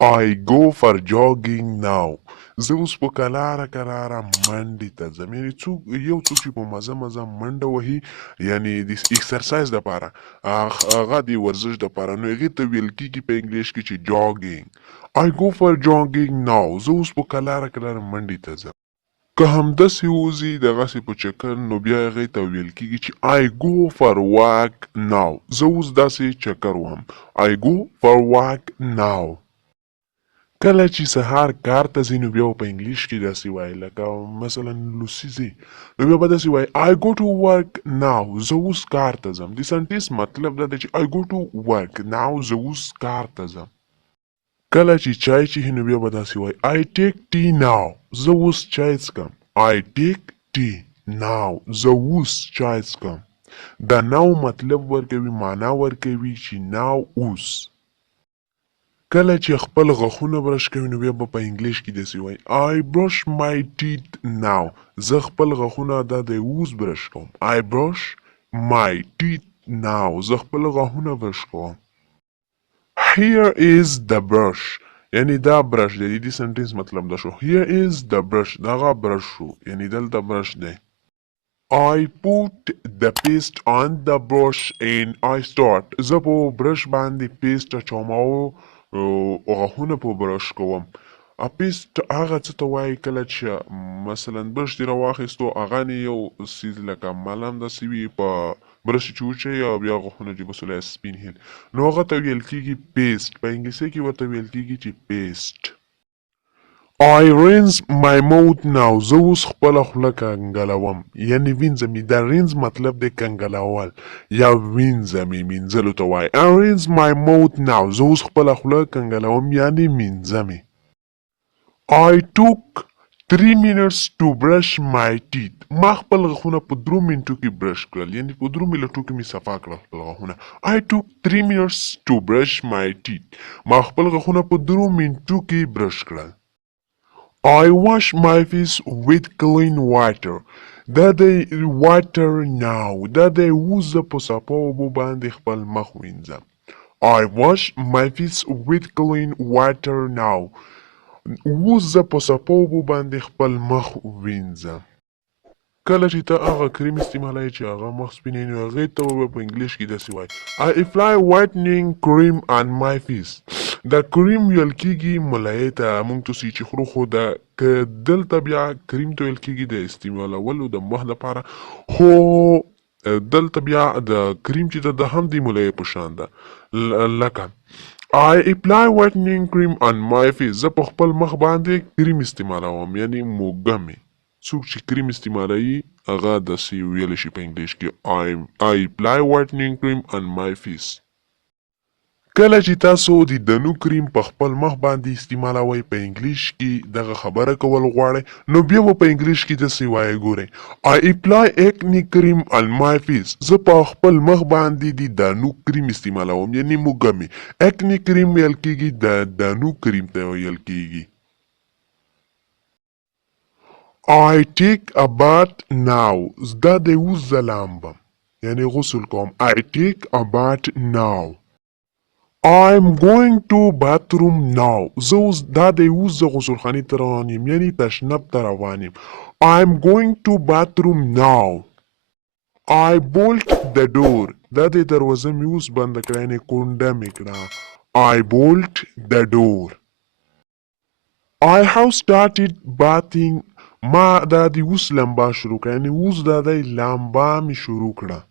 I go for jogging now. زه اوس په کراره منډې ته ځم. یعنې یو څوک چې په مزه منډه وهي، یعنې د اکسرسایز دپاره، هغه د ورزش دپاره، نو هغې ته ویل کېږي په انګلیش کې چې jogging. I go for jogging now. زه اوس په کراره منډې ته ځم. که همداسې ووځي دغسې په چکر، نو بیا هغې ته ویل کېږي چې I go for walk now. زه اوس داسې چکر وهم. I go for walk now. کله چې سهار کار ته ځي، نو بیا په انګلیش کې داسې وایي، لکه مثلا لوسي ځي، نو بیا به داسې وایي I go to work now. زه اوس کار ته ځم. د سنټنس مطلب دا دی چې I go to work now. زه اوس کار ته ځم. کله چې چای چښي، نو بیا به داسې وایي I take tea now. زه اوس چای څښم. I take tea now. زه اوس چای څښم. دا now مطلب ورکوي، معنا ورکوي چې now اوس. کله چې خپل غاښونه برش کوي، نو بیا به په انګلیش کې داسې وایي I brush my teeth now. زه خپل غاښونه دا دی اوس برش کوم. I brush my teeth now. زه خپل غاښونه برش کوم. Here is the brush. یعنی دا برش دی. د دې سنټنس مطلب دا شو. Here is the brush. دغه برش شو، یعنی دلته برش دی. I put the paste on the brush and I start. زه په برش باندې پیسټ اچوم او غاښونه په برش کوم. پیسټ هغه څه ته وایي کله چې مثلا برش دې راواخیستو، هغه نه یو څیز لکه ملم داسې وي په برش چې وچوي او بیا غاښونه چې په سولی سپین هېل، نو هغه ته ویل کېږي پیسټ. په انګلیسي کې ورته ویل کېږي چې پیسټ. I rinse my mouth now. زه اوس خپله خوله کنګلوم، یعنې وینځم یې. دا رینز مطلب دی کنګلول یا وینځم یې، مینځلو ته وایي. I rinse my mouth now. زه اوس خپله خوله کنګلوم، یعنې مینځم یې. I took 3 minutes to brush my teeth. ما خپل غاښونه په 3 منټو کې برش کړل، یعنې په 3 منټو کې مې صفا کړل خپل غاښونه. I took 3 minutes to brush my teeth. ما خپل غاښونه په 3 منټو کې برش کړل. I wash my face with clean water. دا دی water now. دا دی اوس زه په صفا اوبو باندې خپل مخ وینځم. I wash my face with clean water now. اوس زه په صفا اوبو باندې خپل مخ وینځم. کله چې ته هغه کریم استعمالوي چې هغه مخ سپینوي، نو هغې ته به په انګلیش کې داسې وایي I apply whitening cream on my face. دا کریم ویل کېږي ملایې ته، موږ تاسې چې خورو، خو دا که دلته بیا کریم ته ویل کېږي د استعمالولو د مخ دپاره، خو دلته بیا د کریم چې ده هم د ملایې په شان ده. لکه I apply whitening cream on my face. زه په خپل مخ باندې کریم استعمالوم، یعنې موږمې. څوک چې کریم استعمالوي هغه داسې ویلی شي په انګلیش کې I apply whitening cream on my face. کله چې تاسو د دنو کریم په خپل مخ باندې استعمالوئ په انګلیش کې دغه خبره کول غواړئ، نو بیا به په انګلیش کې داسې وایئ. ګورئ I apply acne cream on my face. زه په خپل مخ باندې د دانو کریم استعمالوم، یعنې موږمې. acne کریم ویل کېږي، د دانو کریم ته ویل کېږي. I take a bath now. دا دی اوس زه لامبم، یعنې غسل کوم. I take a bath now. I'm going to bathroom now. زه اوس دا دی اوس زه غسلخانې ته روان یم، یعنې تشنب ته روان یم. I'm going to bathroom now. I bolt the door. دا دی دروازه مې اوس بنده کړه، یعنې کونډه مې کړه. I bolt the door. I have started bathing. ما دا دی اوس لامبا شروع کړه، یعنې اوس دا دی لامبا مې شروع کړه.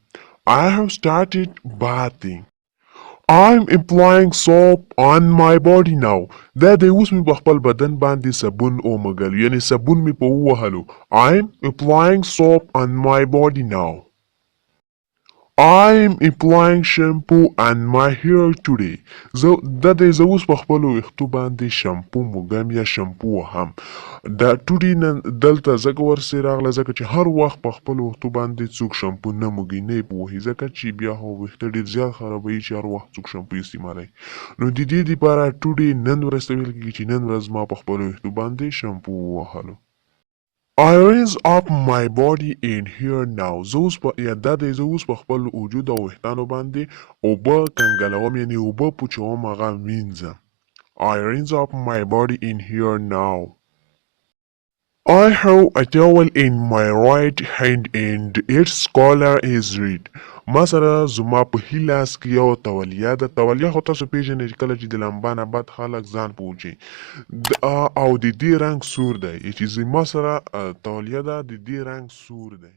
I have started bathing. I'm applying soap on my body now. دا دی اوس مې په خپل بدن باندې صابون ومږلو، یعنې صابون مې په ووهلو. I'm applying soap on my body now. I'm applying shampoo on my hair today. دا دی زه اوس په خپلو ویښتو باندې شامپو موږم یا شامپو وهم. دا today نن دلته ځکه ورسې راغله ځکه چې هر وخت په خپلو ویښتو باندې څوک شامپو نه موږي، نه یې پوهي، ځکه چې بیا خو ویښته ډېر زیات خرابوي چې هر وخت څوک شامپو استعمالوي. نو د دې دپاره today نن ورځ ته ویل کېږي چې نن ورځ ما په خپلو ویښتو باندې شامپو ووهلو. I rinse up my body and hair now. زه اوس دا دی زه اوس په خپل وجود او ویښتانو باندې اوبه کنګلوم، یعنې اوبه پوچوم، هغه وینځم. I raise up my body in here now. I have a towel in my right hand and its color is red. ما سره زما په هی لاس کې یو تولیه ده. تولیه خو تاسو پیژنئ چې کله چې د لمبا نه بعد خلک ځان پوجي او د دې رنګ سور دی. چې ما سره تولیه ده د دې رنګ سور دی.